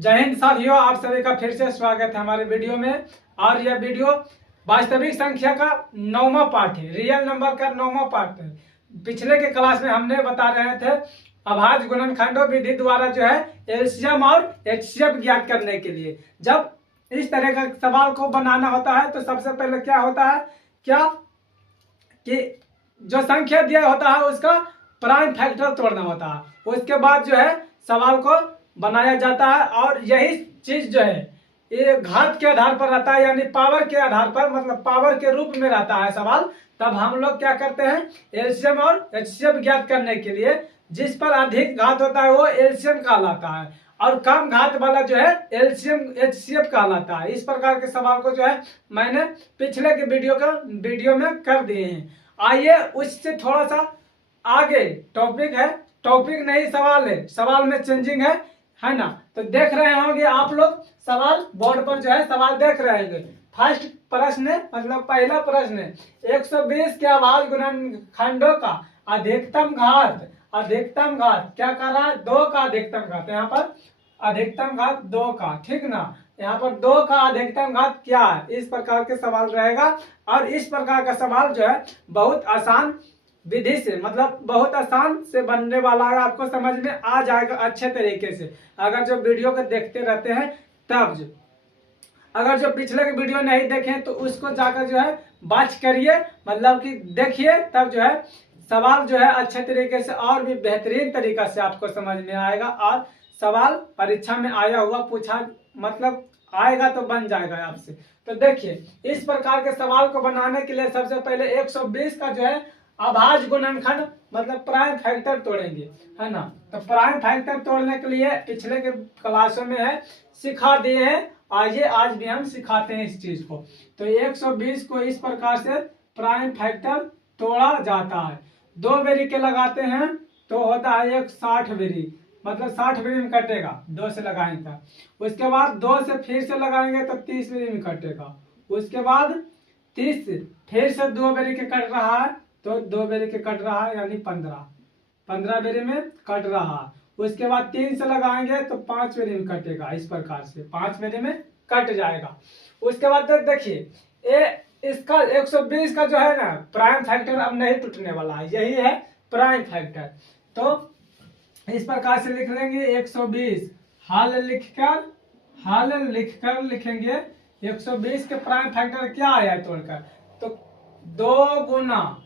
जय हिंद साथियों, आप सभी का फिर से स्वागत है हमारे वीडियो में। और यह वीडियो वास्तविक संख्या का 9वां पार्ट है, रियल नंबर का 9वां पार्ट है। पिछले के क्लास में हमने बता रहे थे अभाज्य गुणनखंडों विधि द्वारा जो है एलसीएम और एचसीएफ ज्ञात करने के लिए जब इस तरह का सवाल को बनाना होता है तो सबसे पहले क्या होता है कि जो संख्या दिया होता है उसका प्राइम फैक्टर तोड़ना होता है। उसके बाद जो है सवाल को बनाया जाता है और यही चीज जो है ये घात के आधार पर रहता है, यानी पावर के आधार पर, मतलब पावर के रूप में रहता है सवाल। तब हम लोग क्या करते हैं, एलसीएम और एचसीएफ ज्ञात करने के लिए जिस पर अधिक घात होता है वो एलसीएम कहलाता है और कम घात वाला जो है एलसीएम एचसीएफ कहलाता है। इस प्रकार के सवाल को जो है मैंने पिछले के वीडियो में कर दिए हैं। आइए उससे थोड़ा सा आगे टॉपिक है, टॉपिक नहीं सवाल है, सवाल में चेंजिंग है ना। तो देख रहे होंगे आप लोग सवाल बोर्ड पर जो है सवाल देख रहे होंगे। फर्स्ट प्रश्न मतलब पहला प्रश्न 120 के अभाज्य गुणनखंडों का अधिकतम घात क्या कर रहा है, 2 का अधिकतम घात। यहाँ पर अधिकतम घात 2 का, ठीक ना। यहाँ पर 2 का अधिकतम घात क्या है, इस प्रकार के सवाल रहेगा। और इस प्रकार का सवाल जो है बहुत आसान विधि से, मतलब बहुत आसान से बनने वाला है, आपको समझ में आ जाएगा अच्छे तरीके से अगर जो वीडियो को देखते रहते हैं तब। अगर जो पिछले के वीडियो नहीं देखें तो उसको जाकर जो है वॉच करिए, मतलब कि देखिए, तब जो है सवाल जो है अच्छे तरीके से और भी बेहतरीन तरीका से आपको समझ में आएगा और सवाल परीक्षा में आया हुआ पूछा, मतलब आएगा तो बन जाएगा आपसे। तो देखिए इस प्रकार के सवाल को बनाने के लिए सबसे पहले 120 का जो है अभाज्य गुणनखंड मतलब प्राइम फैक्टर तोड़ेंगे, है ना। तो प्राइम फैक्टर तोड़ने के लिए पिछले के क्लासों में है सिखा दिए हैं, आइए आज भी हम सिखाते हैं इस चीज को। तो 120 को इस प्रकार से प्राइम फैक्टर तोड़ा जाता है। 2 बेरी के लगाते हैं तो होता है एक 60 बेरी, मतलब 60 बेरी में कटेगा, 2 से लगाएंगे। उसके बाद 2 से फिर से लगाएंगे तो 30 बेरी में कटेगा। उसके बाद 30 फिर से 2 बेरी के कट रहा है तो 2 बेरी के कट रहा है, यानी 15 बेरी में कट रहा है। उसके बाद 3 से लगाएंगे तो 5 बेरी में कटेगा, इस प्रकार से 5 बेरी में कट जाएगा। उसके बाद देखिए इसका 120 का जो है ना प्राइम फैक्टर अब नहीं टूटने वाला है, यही है प्राइम फैक्टर। तो इस प्रकार से लिख लेंगे 120 हाल लिखकर लिखेंगे 120 के प्राइम फैक्टर क्या आया है तोड़कर, तो 2 गुना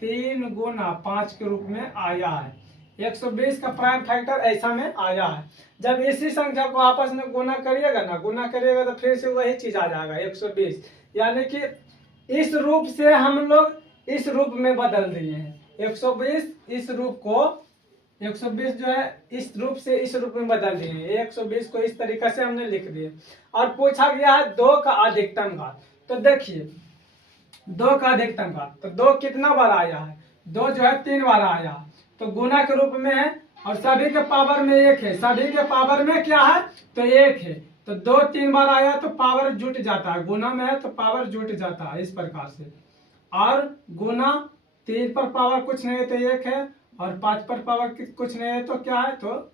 3 गुना 5 के रूप में आया है। 120 का प्राइम फैक्टर ऐसा में आया है। जब इसी संख्या को आपस में गुना करिएगा तो फिर से वही चीज आ जाएगा 120, यानी कि इस रूप से हम लोग इस रूप में बदल दिए हैं। 120 इस रूप को 120 जो है इस रूप से इस रूप में बदल दिए हैं। 120 को इस तरीके से हमने लिख दिए और पूछा गया है 2 का अधिकतम घात। तो देखिए 2 का अधिकतम घात, तो 2 कितना बार आया है, 2 जो है 3 बार आया, तो गुना के रूप में है और सभी के पावर में 1 है। सभी के पावर में क्या है तो 1 है, तो 2 3 बार आया तो पावर जुट जाता है, गुना में है तो पावर जुट जाता है इस प्रकार से। और गुना 3 पर पावर कुछ नहीं है तो 1 है और 5 पर पावर कुछ नहीं है तो क्या है, तो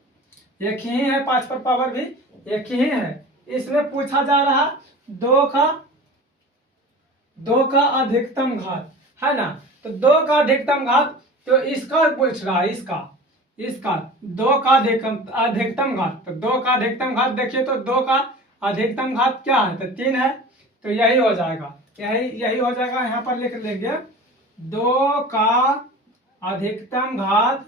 1 ही है। 5 पर पावर भी 1 ही है, इसलिए पूछा जा रहा 2 का अधिकतम घात, है ना। तो 2 का अधिकतम घात, तो इसका पूछ रहा है, इसका 2 का अधिकतम घात। तो 2 का अधिकतम घात देखिए, तो 2 का अधिकतम घात क्या है तो 3 है, तो यही हो जाएगा, यही हो जाएगा। यहाँ पर लिख लेंगे 2 का अधिकतम घात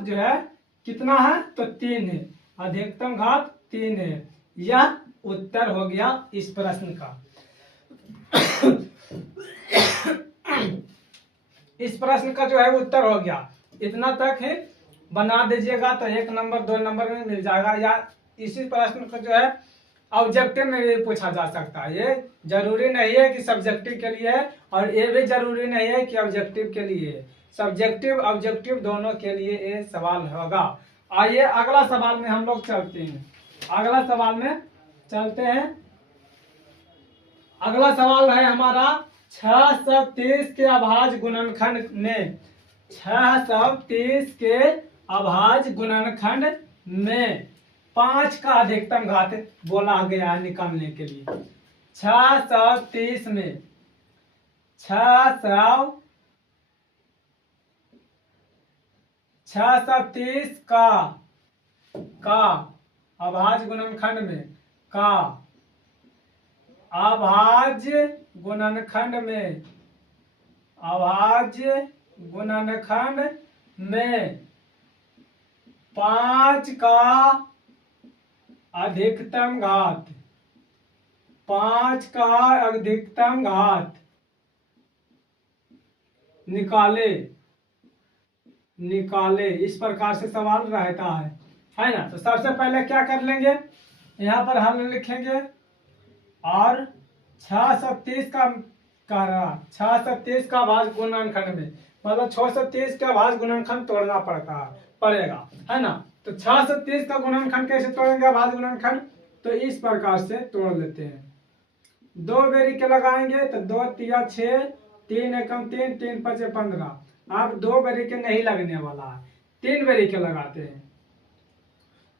जो है कितना है तो 3 है, अधिकतम घात 3 है। यह उत्तर हो गया इस प्रश्न का। इस प्रश्न का जो है उत्तर हो गया। इतना तक है, बना दीजिएगा तो 1 नंबर 2 नंबर में मिल जाएगा। या इसी प्रश्न को जो है ऑब्जेक्टिव में भी पूछा जा सकता है। ये जरूरी नहीं है कि सब्जेक्टिव के लिए है और ये भी जरूरी नहीं है कि ऑब्जेक्टिव के लिए है। सब्जेक्टिव ऑब्जेक्टिव दोनों के लिए ये सवाल होगा। आइए अगला सवाल में हम लोग चलते हैं। अगला सवाल है हमारा 630 के अभाज्य गुणनखंड में 630 के अभाज्य गुणनखंड में 5 का अधिकतम घात बोला गया है निकालने के लिए। 630 में 630 का अभाज्य गुणनखंड में अभाज्य गुणनखंड में 5 का अधिकतम घात निकाले इस प्रकार से सवाल रहता है ना। तो सबसे पहले क्या कर लेंगे, यहाँ पर हम लिखेंगे और 630 का कह रहा 630 का अभाज्य गुणनखंड में, मतलब 630 का अभाज्य गुणनखंड तोड़ना पड़ेगा, है ना। तो 630 का गुणनखंड कैसे तोड़ेंगे अभाज्य गुणनखंड, तो इस प्रकार से तोड़ लेते हैं। 2 बेरी के लगाएंगे तो 2 तिया 6, 3 एकम 3, 3 पचे 15। अब 2 बेरी के नहीं लगने वाला है, 3 बेरी के लगाते हैं।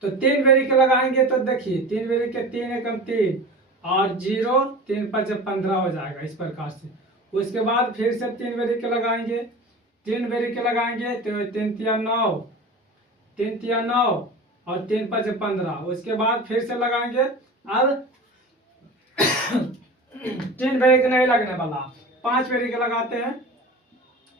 तो 3 बेरी के लगाएंगे तो देखिए 3 बेरी के 3 एकम 3 और 0, 3 पचे 15 हो जाएगा इस प्रकार से। उसके बाद फिर से 3 बेरी के लगाएंगे, 3 बेरी के लगाएंगे तो 3 तिया 9, 3 तिया 9 और 3 पचे 15। उसके बाद फिर से लगाएंगे। अब 3 बेरी के नहीं लगने वाला, 5 बेरी के लगाते हैं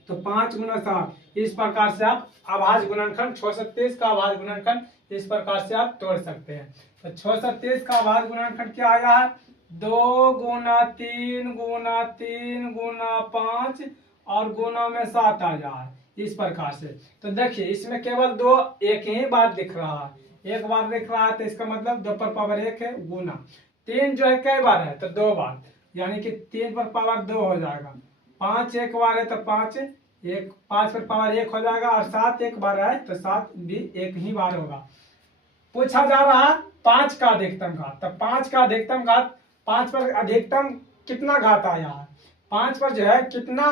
तो 5 गुना 7। इस प्रकार से आप अभाज्य गुणनखंड 630 का अभाज्य गुणनखंड इस प्रकार से आप तोड़ सकते हैं। तो 630 का अभाज्य गुणनखंड क्या आया है, 2 गुना 3 गुना 3 गुना 5 और गुना में 7 आ जाए इस प्रकार से। तो देखिए इसमें केवल एक ही बार दिख रहा है, एक बार दिख रहा है तो इसका मतलब 2 पर पावर 1 है गुना 3 जो है कई बार है तो 2 बार, यानी कि 3 पर पावर 2 हो जाएगा। 5 एक बार है तो 5 पर पावर 1 हो जाएगा और 7 एक बार है तो 7 भी एक ही बार होगा। पूछा जा रहा है 5 का अधिकतम घात, तो 5 का अधिकतम घात, 5 पर अधिकतम कितना घात आया है, 5 पर जो है कितना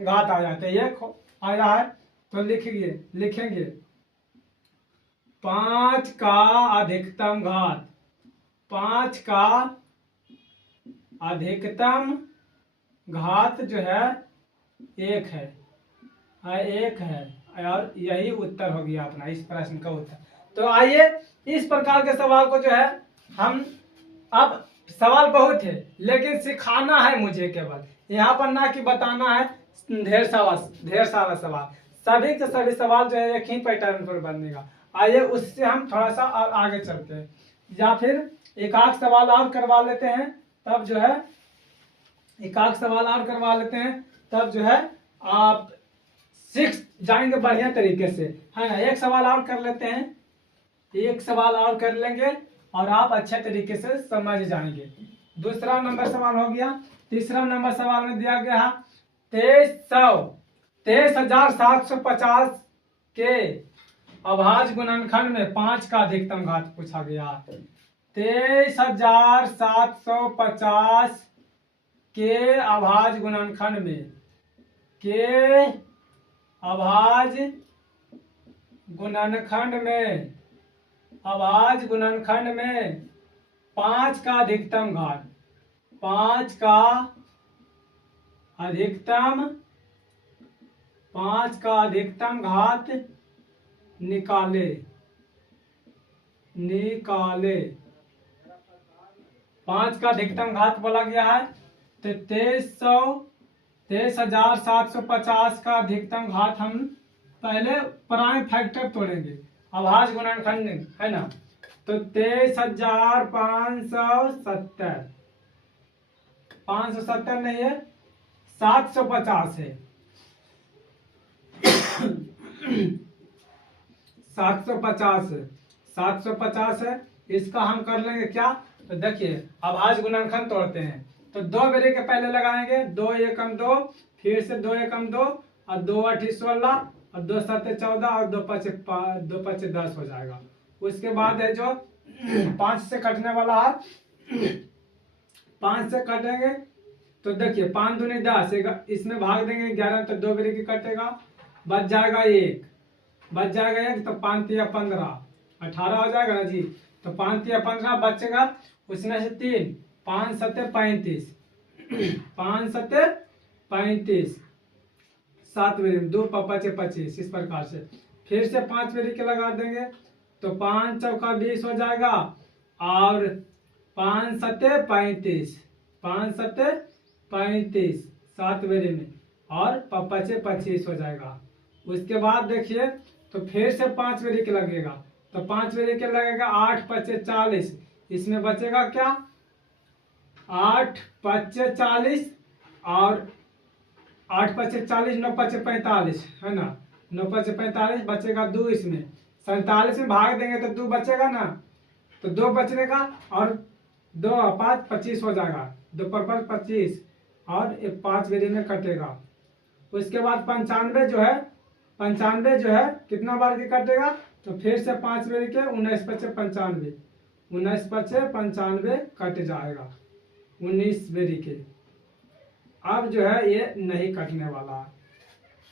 घात आया है, तो 1 आया है। तो लिखेंगे 5 का अधिकतम घात, 5 का अधिकतम घात जो है 1 है, 1 है और यही उत्तर हो गया अपना इस प्रश्न का उत्तर। तो आइए इस प्रकार के सवाल को जो है हम, अब सवाल बहुत है लेकिन सिखाना है मुझे केवल, यहाँ पर ना कि बताना है ढेर सारा सवाल, सभी के सभी सवाल जो है एक ही पैटर्न पर बनेगा। आइए उससे हम थोड़ा सा और आगे चलते हैं, या फिर एक आध सवाल और करवा लेते हैं, तब जो है एक आध सवाल और करवा लेते हैं, तब जो है आप सीख जाएंगे बढ़िया तरीके से, है ना। एक सवाल और कर लेते हैं, एक सवाल और कर लेंगे और आप अच्छे तरीके से समझ जाएंगे। दूसरा नंबर सवाल हो गया। तीसरा नंबर सवाल में दिया गया 23,750 के अभाज्य गुणनखंड में 5 का अधिकतम घात पूछा गया। 23,750 के अभाज्य गुणनखंड में अभाज्य गुणनखंड में 5 का अधिकतम घात, 5 का अधिकतम घात निकाले 5 का अधिकतम घात बोला गया है। तो 23,750 का अधिकतम घात हम पहले प्राइम फैक्टर तोड़ेंगे अभाज्य गुणनखंड, है ना। तो 23,570 नहीं है, 750 है। 750 है, इसका हम कर लेंगे क्या, तो देखिए अभाज्य गुणनखंड तोड़ते हैं तो 2 बेरी के पहले लगाएंगे, 2 एकम 2, फिर से 2 एकम 2 और 2 8 16 और 2 7 14 और 2 5 10 हो जाएगा। उसके बाद है जो 5 से कटने वाला है, 5 से काटेंगे तो देखिए 5 दूनी 10, इसमें भाग देंगे 11 तो 2 बेरी की कटेगा बच जाएगा 1, बच जाएगा 1 तो 5 या 15, 18 हो जाएगा ना जी। तो 5 या 15 बचेगा, उसमें से 3, 5 सत्ते 35, 5 सत्ते 35, 7 वेरी 2 पचे 25, इस प्रकार से फिर से 5 वेरी के लगा देंगे तो 5 चौका 20 हो जाएगा और 5 सत्ते 35, 5 सत्ते 35, 7 वेरी में और पचे 25 हो जाएगा। उसके बाद देखिए तो फिर से 5 वेरी के लगेगा तो 5 वेरी के लगेगा 8 पचे 40, इसमें बचेगा क्या 8 पचे 40 और 8 पचे 40, 9 पचे 45 है ना, 9 पचे 45 बचेगा 2, इसमें 47 में भाग देंगे तो 2 बचेगा ना, तो 2 बचने का और 2 5 25 हो जाएगा, 2 पर 25 और 5 वेरी में कटेगा। उसके बाद 95 जो है, 95 जो है कितना बार के कटेगा तो फिर से 5 वेरी के 19 पचे 95, 19 पचे 95 कट जाएगा 19 वेरी के। अब जो है ये नहीं कटने वाला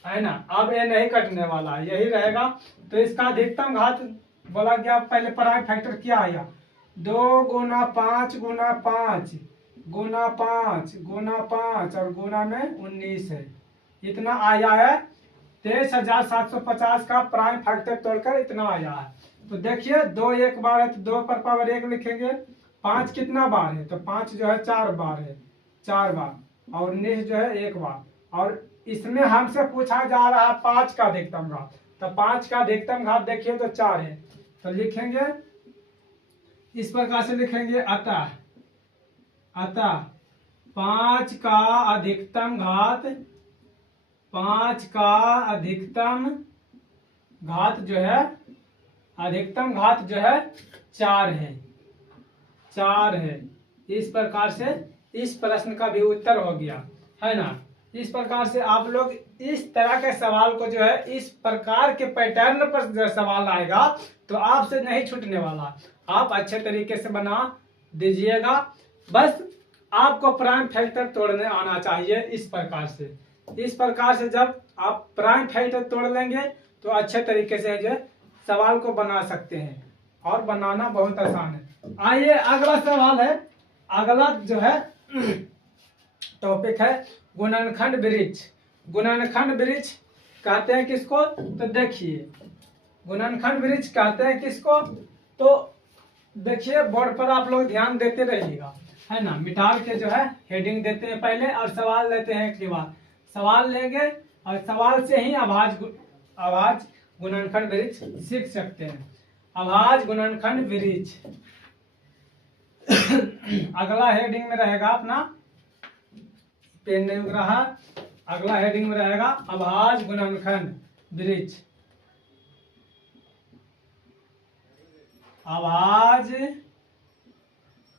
है ना, अब ये नहीं कटने वाला है, यही रहेगा। तो इसका अधिकतम घात बोला गया पहले प्राइम फैक्टर क्या आया 2 गुना 5 गुना 5 गुना 5 गुना 5 और गुना में 19 है, इतना आया है। 23,750 का प्राइम फैक्टर तोड़कर इतना आया है। तो देखिए 2 एक बार है तो 2 पर पावर 1 लिखेंगे, 5 कितना बार है तो 5 जो है 4 बार है, 4 बार और 19 जो है 1 बार। और इसमें हमसे पूछा जा रहा है 5 का अधिकतम घात, तो 5 का अधिकतम घात देखिए तो 4 है, तो लिखेंगे इस प्रकार से लिखेंगे अतः 5 का अधिकतम घात, 5 का अधिकतम घात जो है, अधिकतम घात जो है 4 है, 4 है। इस प्रकार से इस प्रश्न का भी उत्तर हो गया है ना। इस प्रकार से आप लोग इस तरह के सवाल को जो है इस प्रकार के पैटर्न पर जो सवाल आएगा तो आपसे नहीं छूटने वाला, आप अच्छे तरीके से बना दीजिएगा। बस आपको प्राइम फैक्टर तोड़ने आना चाहिए इस प्रकार से। इस प्रकार से जब आप प्राइम फैक्टर तोड़ लेंगे तो अच्छे तरीके से जो सवाल को बना सकते हैं और बनाना बहुत आसान है। आइए अगला सवाल है, अगला जो है टॉपिक है गुणनखंड वृक्ष। गुणनखंड वृक्ष कहते हैं किसको तो देखिए, गुणनखंड वृक्ष कहते हैं किसको तो देखिए बोर्ड पर आप लोग ध्यान देते रहिएगा है ना। मिटाल के जो है हेडिंग देते हैं पहले और सवाल लेते हैं के बाद, सवाल लेंगे और सवाल से ही आवाज गुणनखंड वृक्ष सीख सकते हैं। आवाज गुणनखंड वृक्ष अगला हेडिंग में रहेगा अपना, पेन नहीं उग रहा, अगला हेडिंग में रहेगा आवाज गुणनखंड वृक्ष। आवाज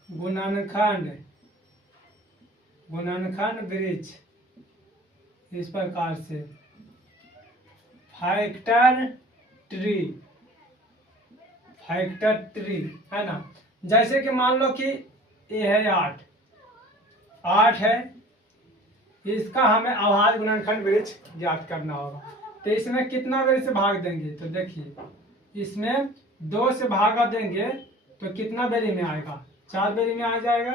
गुणनखंड वृक्ष इस प्रकार से फैक्टर ट्री है ना। जैसे कि मान लो कि ये है 8 है, इसका हमें आवाज गुणनखंड वृक्ष ज्ञात करना होगा। तो इसमें कितना वेरी से भाग देंगे तो देखिए इसमें 2 से भागा देंगे तो कितना बेरी में आएगा 4 बेरी में आ जाएगा,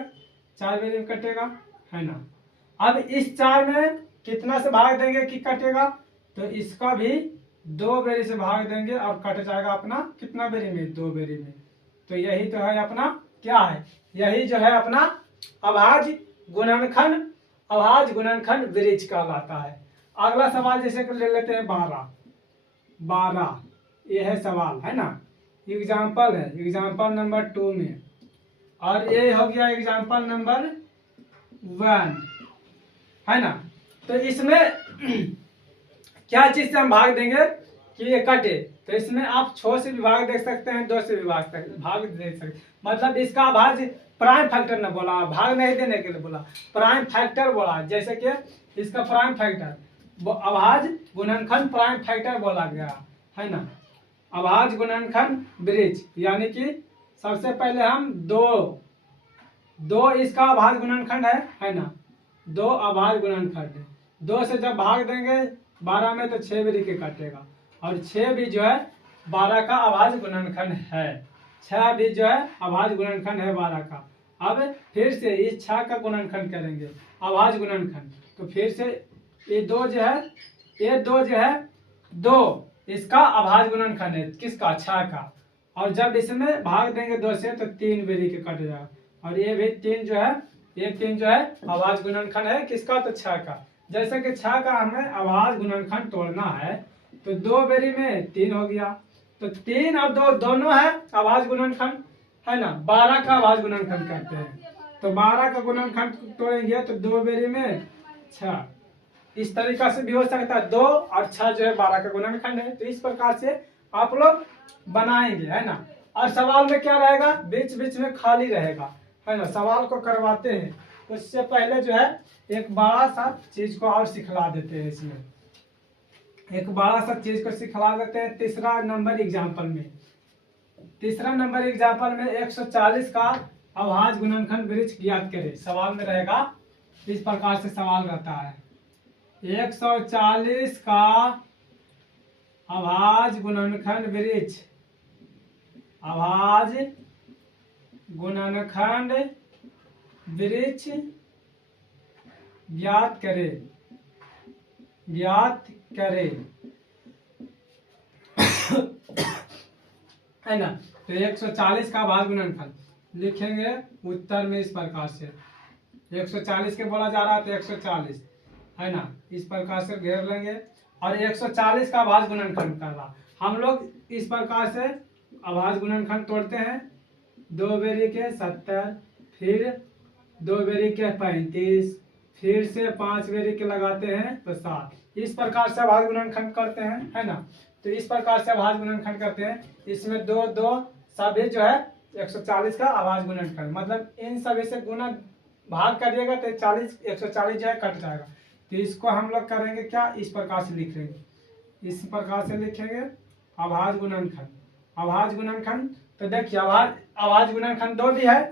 4 बेरी में कटेगा है ना। अब इस 4 में कितना से भाग देंगे कि कटेगा तो इसका भी 2 बेरी से भाग देंगे और कट जाएगा अपना कितना बेरी में 2 बेरी में। तो यही तो है अपना क्या है, यही जो है अपना आवाज गुणनखंड वृक्ष कहलाता है। अगला सवाल जैसे कि ले लेते हैं 12 ये है सवाल है ना, एग्जाम्पल है एग्जाम्पल नंबर 2 में, और ये हो गया एग्जाम्पल नंबर 1 है ना। तो इसमें क्या चीज से हम भाग देंगे कि ये कटे, तो इसमें आप 6 से भी भाग दे सकते हैं, 2 से भी भाग दे सकते हैं। मतलब इसका आवाज प्राइम फैक्टर ने बोला, भाग नहीं देने के लिए बोला, प्राइम फैक्टर बोला। जैसे कि इसका प्राइम फैक्टर आवाज गुणनखंड प्राइम फैक्टर बोला गया है ना। आवाज गुणनखंड वृक्ष यानी कि सबसे पहले हम 2 इसका आवाज गुणनखंड है ना, 2 आवाज गुणनखंड है। 2 से जब भाग देंगे 12 में तो 6 बेरी के कटेगा, और 6 भी जो है 12 का अभाज्य गुणनखंड है। 6 भी जो है अभाज्य गुणनखंड है 12 का। अब फिर से इस 6 का गुणनखंड करेंगे, अभाज्य गुणनखंड, तो फिर से ये 2 जो है, ये 2 जो है 2 इसका अभाज्य गुणनखंड है, किसका? 6 का। और जब इसमें भाग देंगे 2 से तो 3 बेरी के कट जाएगा, और ये भी 3 जो है, ये 3 जो है अभाज्य गुणनखंड है, किसका? तो 6 का। जैसे कि 6 का हमें अभाज्य गुणनखंड तोड़ना है, तो 2 बेरी में 3 हो गया, तो 3 और 2 दोनों है अभाज्य गुणनखंड, है ना। 12 का अभाज्य गुणनखंड करते हैं, तो 12 का गुणनखंड तोड़ेंगे तो 2 बेरी में 6। इस तरीका से भी हो सकता है, 2 और 6 जो है 12 का गुणनखंड है। तो इस प्रकार से आप लोग बनाएंगे, है ना। और सवाल में क्या रहेगा? बीच बीच में खाली रहेगा, है ना। सवाल को करवाते हैं उससे पहले जो है एक बड़ा सा चीज को और सिखला देते हैं। इसमें एक बड़ा सा चीज को सिखला देते हैं। तीसरा नंबर एग्जाम्पल में 140 का अभाज्य गुणनखंड वृक्ष ज्ञात करें, सवाल में रहेगा। इस प्रकार से सवाल रहता है, 140 का अभाज्य गुणनखंड वृक्ष, अभाज्य गुणनखंड वृक्ष ज्ञात करे, है ना। तो 140 का अभाज्य गुणनखंड लिखेंगे उत्तर में इस प्रकार से। 140 के बोला जा रहा है तो 140, है ना, इस प्रकार से घेर लेंगे। और 140 का अभाज्य गुणनखंड कर रहा, हम लोग इस प्रकार से अभाज्य गुणनखंड तोड़ते हैं। 2 बेरी के 70, फिर 2 बेरी के 35, फिर से 5 बेरी के लगाते हैं तो 7। इस प्रकार से अभाज्य गुणनखंड करते हैं, है ना। तो इस प्रकार से अभाज्य गुणनखंड करते हैं। इसमें 2 2 सभी जो है 140 का अभाज्य गुणनखंड, मतलब इन सभी से गुना भाग करिएगा तो 140 जो है कट जाएगा। तो इसको हम लोग करेंगे क्या? इस प्रकार से लिखेंगे, इस प्रकार से लिखेंगे अभाज्य गुणनखंड। अभाज्य गुणनखंड, तो देखिए अभाज्य गुणनखंड 2 भी है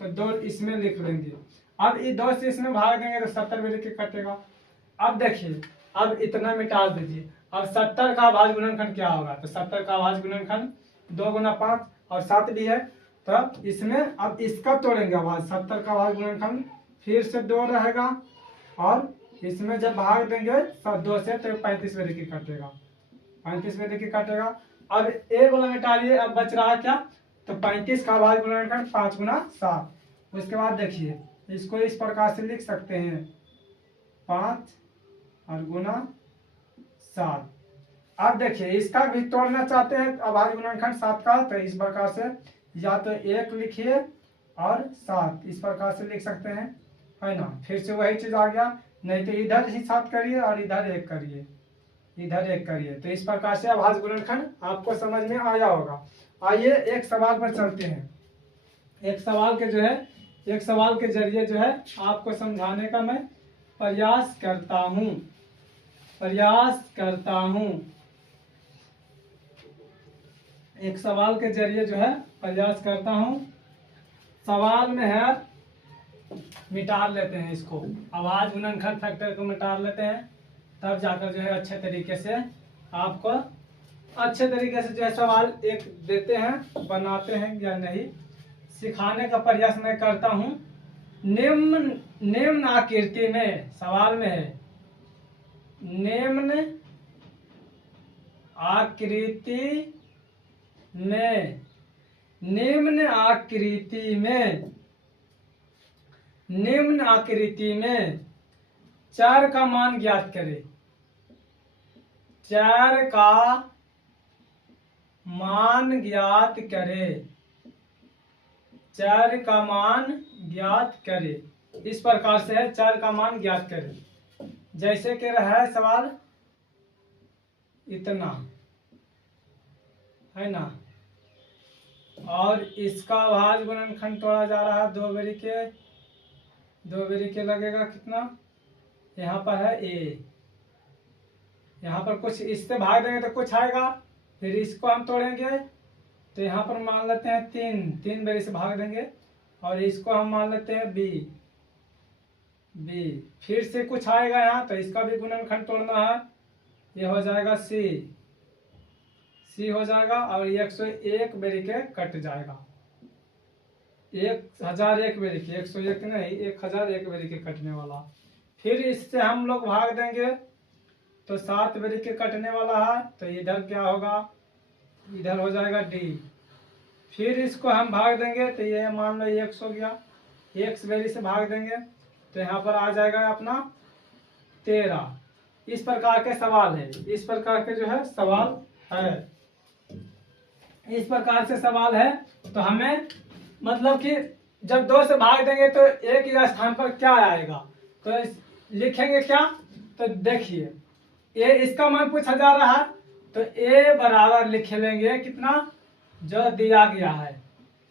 तो 2 इसमें लिख लेंगे। अब ये 2 से इसमें भाग देंगे तो 70 बेरी के कटेगा। अब देखिए, अब इतना मिटा दीजिए। अब 70 का अभाज्य गुणनखंड क्या होगा? तो 70 का अभाज्य गुणनखंड 2 गुना 5 और 7 भी है, तो इसमें अब इसका तोड़ेंगे अभाज्य। 70 का अभाज्य गुणनखंड फिर से 2 रहेगा, और इसमें जब भाग देंगे 2 से तो 35 बेरी के कटेगा, 35 बेरी के कटेगा। अब एक वाला मिटाइए, अब बच रहा क्या? तो 35 का अभाज्य गुणनखंड 5 गुना 7। उसके बाद देखिए इसको इस प्रकार से लिख सकते हैं, 5 और गुना 7। अब देखिए इसका भी तोड़ना चाहते हैं अभाज्य गुणनखंड 7 का, तो इस प्रकार से या तो 1 लिखिए और 7 इस प्रकार से लिख सकते हैं, है ना। फिर से वही चीज आ गया, नहीं तो इधर ही 7 करिए और इधर 1 करिए, इधर 1 करिए। तो इस प्रकार से अभाज्य गुणनखंड आपको समझ में आया होगा। आइए एक सवाल पर चलते हैं। एक सवाल के जरिए जो है आपको समझाने का मैं प्रयास करता हूँ। एक सवाल के जरिए जो है प्रयास करता हूँ। सवाल में है, मिटा लेते हैं इसको, अभाज्य गुणनखंड फैक्टर को मिटा लेते हैं, तब जाकर जो है अच्छे तरीके से आपको अच्छे तरीके से जो है सवाल एक देते हैं, बनाते हैं या नहीं, सिखाने का प्रयास मैं करता हूँ। निम्न आकृति में, सवाल में है निम्न आकृति में चर का मान ज्ञात करें। चर का मान ज्ञात करें, चर का मान ज्ञात करें। इस प्रकार से है, चर का मान ज्ञात करें। जैसे कि रहा है सवाल इतना, है ना, और इसका अभाज्य गुणनखंड तोड़ा जा रहा है 2 बेरी के लगेगा कितना? यहाँ पर है a, यहाँ पर कुछ इससे भाग देंगे तो कुछ आएगा, फिर इसको हम तोड़ेंगे तो यहाँ पर मान लेते हैं 3 बेरी से भाग देंगे, और इसको हम मान लेते हैं b, फिर से कुछ आएगा यहाँ, तो इसका भी गुणनखंड तोड़ना है, ये हो जाएगा सी, सी हो जाएगा और 101 बेरी के कट जाएगा, 1001 बेरी के, 101 नहीं 1001 बेरी के कटने वाला। फिर इससे हम लोग भाग देंगे तो 7 बेरी के कटने वाला है, तो इधर क्या होगा, इधर हो जाएगा डी। फिर इसको हम भाग देंगे तो ये मान लो x हो गया, x बेरी से भाग देंगे तो यहाँ पर आ जाएगा अपना 13। इस प्रकार के सवाल है, इस प्रकार के जो है सवाल है, इस प्रकार से सवाल है। तो हमें मतलब कि जब 2 से भाग देंगे तो एक ही स्थान पर क्या आएगा, तो लिखेंगे क्या, तो देखिए ये इसका मान पूछा जा रहा है, तो a बराबर लिख लेंगे कितना, जो दिया गया है,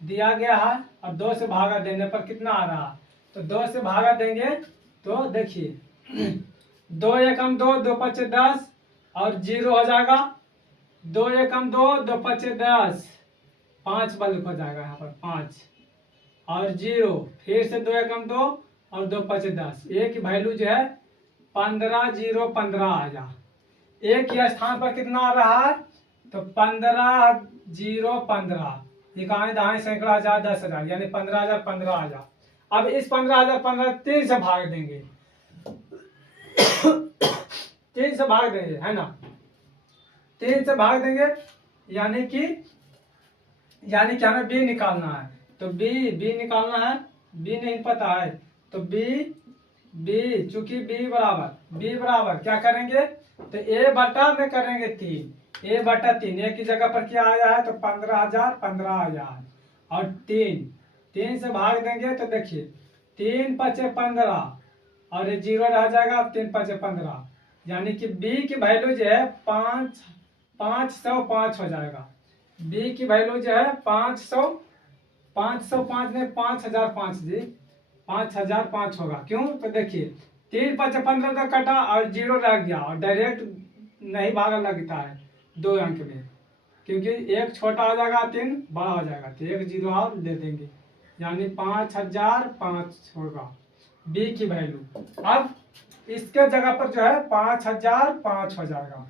दिया गया है और 2 से भागा देने पर कितना आ रहा है, तो 2 से भागा देंगे तो देखिए 2 एकम 2, 2 पचे 10 और 0 हो जाएगा, 2 एकम 2, 2 पचे 10, 5 बल्ब हो जाएगा यहाँ पर 5 और 0, फिर से 2 एकम 2 और 2 पचे 10, एक की वैल्यू जो है 15, 0 15 आ जा, एक ही स्थान पर कितना आ रहा है, तो 15, 0 15, इकाई दहाई सैकड़ा हजार 10,000 यानी 15,000 15 आ जा। अब इस 15,000 15 3 से भाग देंगे 3 से भाग देंगे है ना, 3 से भाग देंगे यानी कि हमें बी निकालना है, तो बी निकालना है, बी नहीं पता है तो बी चूंकि बी बराबर क्या करेंगे, तो ए बटा में करेंगे 3, ए बटा 3, एक की जगह पर क्या आया है, तो 15,000 15 आया है और 3 से भाग देंगे तो देखिए 3 पचे 15 और ये 0 रह जाएगा, 3 पचे 15 यानी कि बी की वैल्यू जो है 505 हो जाएगा, बी की वैल्यू जो है 505 नहीं 5005 जी, 5005 होगा। क्यों, तो देखिए 3 पचे 15 तक कटा और 0 रह गया और डायरेक्ट नहीं भागा लगता है 2 अंक में, क्योंकि एक छोटा हो जाएगा 3 बड़ा हो जाएगा, तो एक 0 और दे देंगे यानी 5005 होगा बी की वैल्यू। अब इसके जगह पर जो है 5005 हो जाएगा,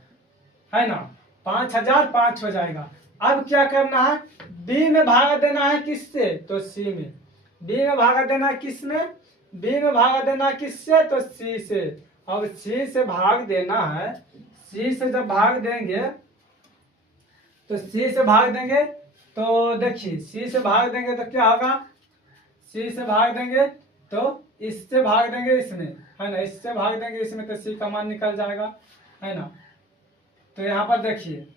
है ना, 5005 हो जाएगा। अब क्या करना है, बी में भागा देना है किससे, तो सी में, बी में भागा देना है किस में, बी में भागा देना है किससे, तो सी से। अब सी से भाग देना है, सी से जब भाग देंगे तो सी से भाग देंगे तो देखिए सी से भाग देंगे तो क्या होगा, सी से भाग देंगे तो इससे भाग देंगे इसमें, है ना, इससे भाग देंगे इसमें तो सी का मान निकल जाएगा, है ना। तो यहाँ पर देखिए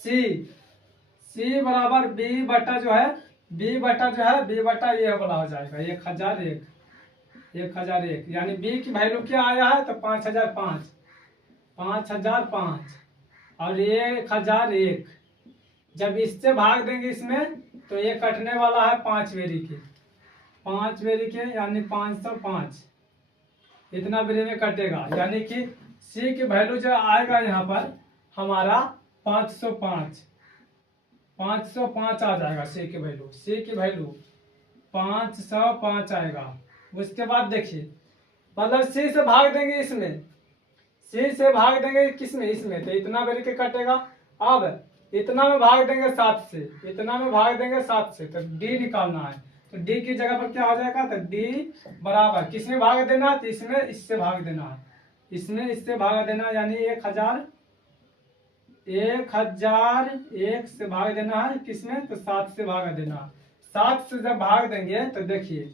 सी बराबर बी बटा जो है बी बटा ये वाला हो जाएगा 1001 यानी बी की वैल्यू क्या आया है, तो 5005 और 1001। जब इससे भाग देंगे इसमें तो ये कटने वाला है 5 बेरी के यानी 505, इतना बेरी में कटेगा यानी कि सी की वैल्यू जो आएगा यहाँ पर हमारा 505 आ जाएगा, सी की वैल्यू 505 आएगा। उसके बाद देखिए मतलब सी से भाग देंगे इसमें, सी से भाग देंगे किसमें, इसमें, तो इतना बेरी के कटेगा। अब इतना में भाग देंगे 7 से, इतना में भाग देंगे 7 से, तो डी निकालना है, तो डी की जगह पर क्या हो जाएगा, तो डी बराबर किसमें भाग देना है, तो इसमें इससे भाग देना है, इसमें इससे भाग देना यानी 1001 से भाग देना है किसमें, तो 7 से भाग देना। 7 से जब भाग देंगे तो देखिए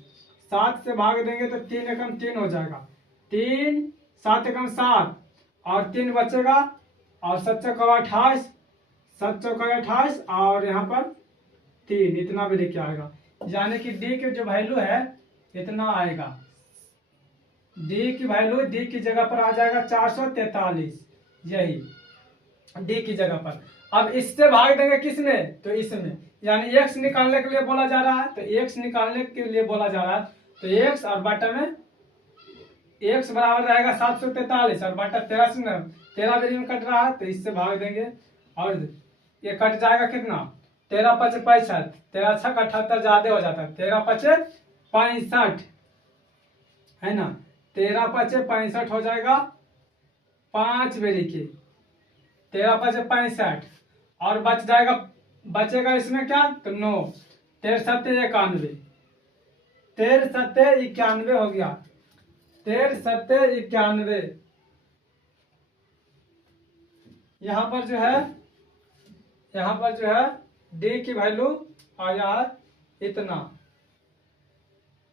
7 से भाग देंगे तो 3 एकम 3 हो जाएगा, 3 7 एकम 7 और 3 बचेगा और 7 चौका 28 और यहाँ पर 3, इतना भी लेके आएगा यानी कि डी की जो वैल्यू है इतना आएगा, डी की वैल्यू डी की जगह पर आ जाएगा 443, यही डी की जगह पर। अब इससे भाग देंगे किसमें, तो इसमें, यानी x निकालने के लिए बोला जा रहा है, तो x निकालने के लिए बोला जा रहा है तो x और बटा में x बराबर रहेगा 743 और बटा 13 बेरी में कट रहा है तो इससे भाग देंगे और ये कट जाएगा कितना, 13 पचे 65, 13 छक 78 ज्यादा हो जाता है, 13 पचे 65 है ना, 13 पचे 65 हो जाएगा 5 बेरी के 13 5 65 और बचेगा इसमें क्या, तो 9, 13 7 91, 13 7 91 हो गया, 13 7 91। यहाँ पर जो है डी की वैल्यू आया है इतना,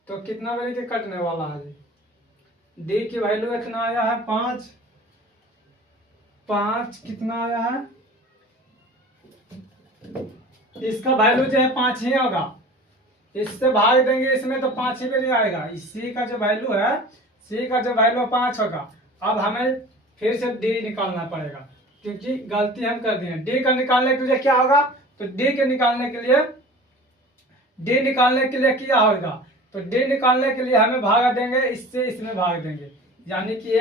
तो कितना बेरी के कटने वाला है, डी की वैल्यू इतना आया है 5, कितना आया है, इसका वैल्यू जो है 5 ही होगा, इससे भाग देंगे इसमें तो 5 ही बेरी आएगा। सी का जो वैल्यू है, 5 होगा। अब हमें फिर से डी निकालना पड़ेगा, क्योंकि गलती हम कर दिए। डी का निकालने के लिए क्या होगा, तो डी निकालने के लिए क्या होगा, तो डी निकालने के लिए हमें भागा देंगे इससे, इसमें भाग देंगे, यानी कि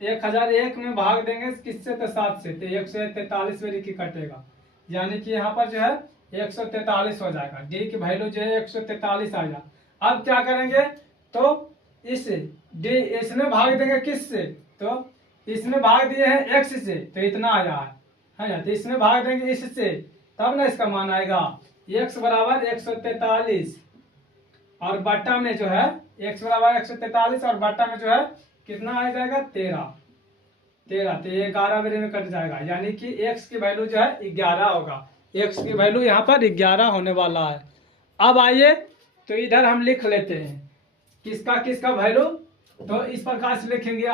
1001 में भाग देंगे किससे, तो 7 से, तो 143 बेरी की कटेगा, यानी कि यहाँ पर जो है 143 हो जाएगा। डी की वैल्यू जो है 143 आएगा। अब क्या करेंगे, तो इसमें भाग देंगे किससे, तो इसमें भाग दिए हैं x से, तो इतना आया है ना, तो इसमें भाग देंगे इससे, तब ना इसका मान आएगा। x बराबर 143 और बट्टा में जो है x बराबर 143 और बट्टा में जो है कितना आ जाएगा, 13, तो ये 11 बेरी में कट जाएगा, यानी कि x की वैल्यू जो है 11 होगा। x की वैल्यू यहाँ पर 11 होने वाला है। अब आइए तो इधर हम लिख लेते हैं किसका वैल्यू, तो इस प्रकार से लिखेंगे।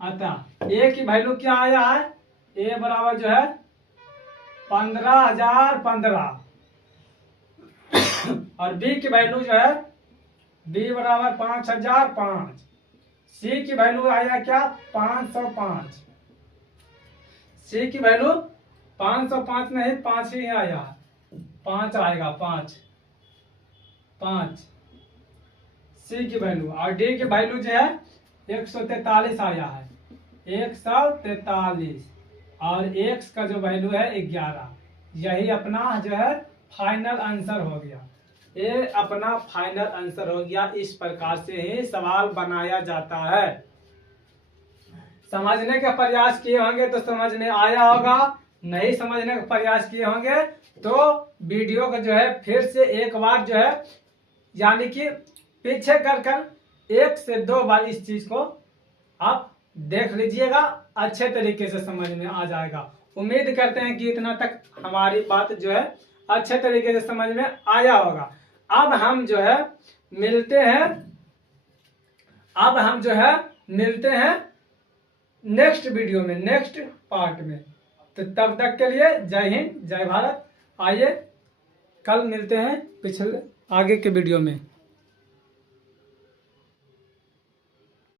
अतः a की वैल्यू क्या आया है, a बराबर जो है 15,015 और b की वैल्यू जो है b बराबर 5,005, c की वैल्यू आया क्या, 505, c की वैल्यू 505 नहीं 5 ही आया, 5 आएगा, 5 c की वैल्यू, और d की वैल्यू जो है 143 आया है, 143 और x का जो वैल्यू है 11। यही अपना जो है फाइनल आंसर हो गया, ये अपना फाइनल आंसर हो गया। इस प्रकार से ही सवाल बनाया जाता है। समझने का प्रयास किए होंगे तो समझ में आया होगा, नहीं समझने का प्रयास किए होंगे तो वीडियो को जो है फिर से एक बार जो है, यानी कि पीछे कर 1 से 2 बार इस चीज को आप देख लीजिएगा, अच्छे तरीके से समझ में आ जाएगा। उम्मीद करते हैं कि इतना तक हमारी बात जो है अच्छे तरीके से समझ में आया होगा। अब हम जो है मिलते हैं नेक्स्ट वीडियो में, नेक्स्ट पार्ट में। तो तब तक के लिए जय हिंद, जय भारत। आइए कल मिलते हैं आगे के वीडियो में।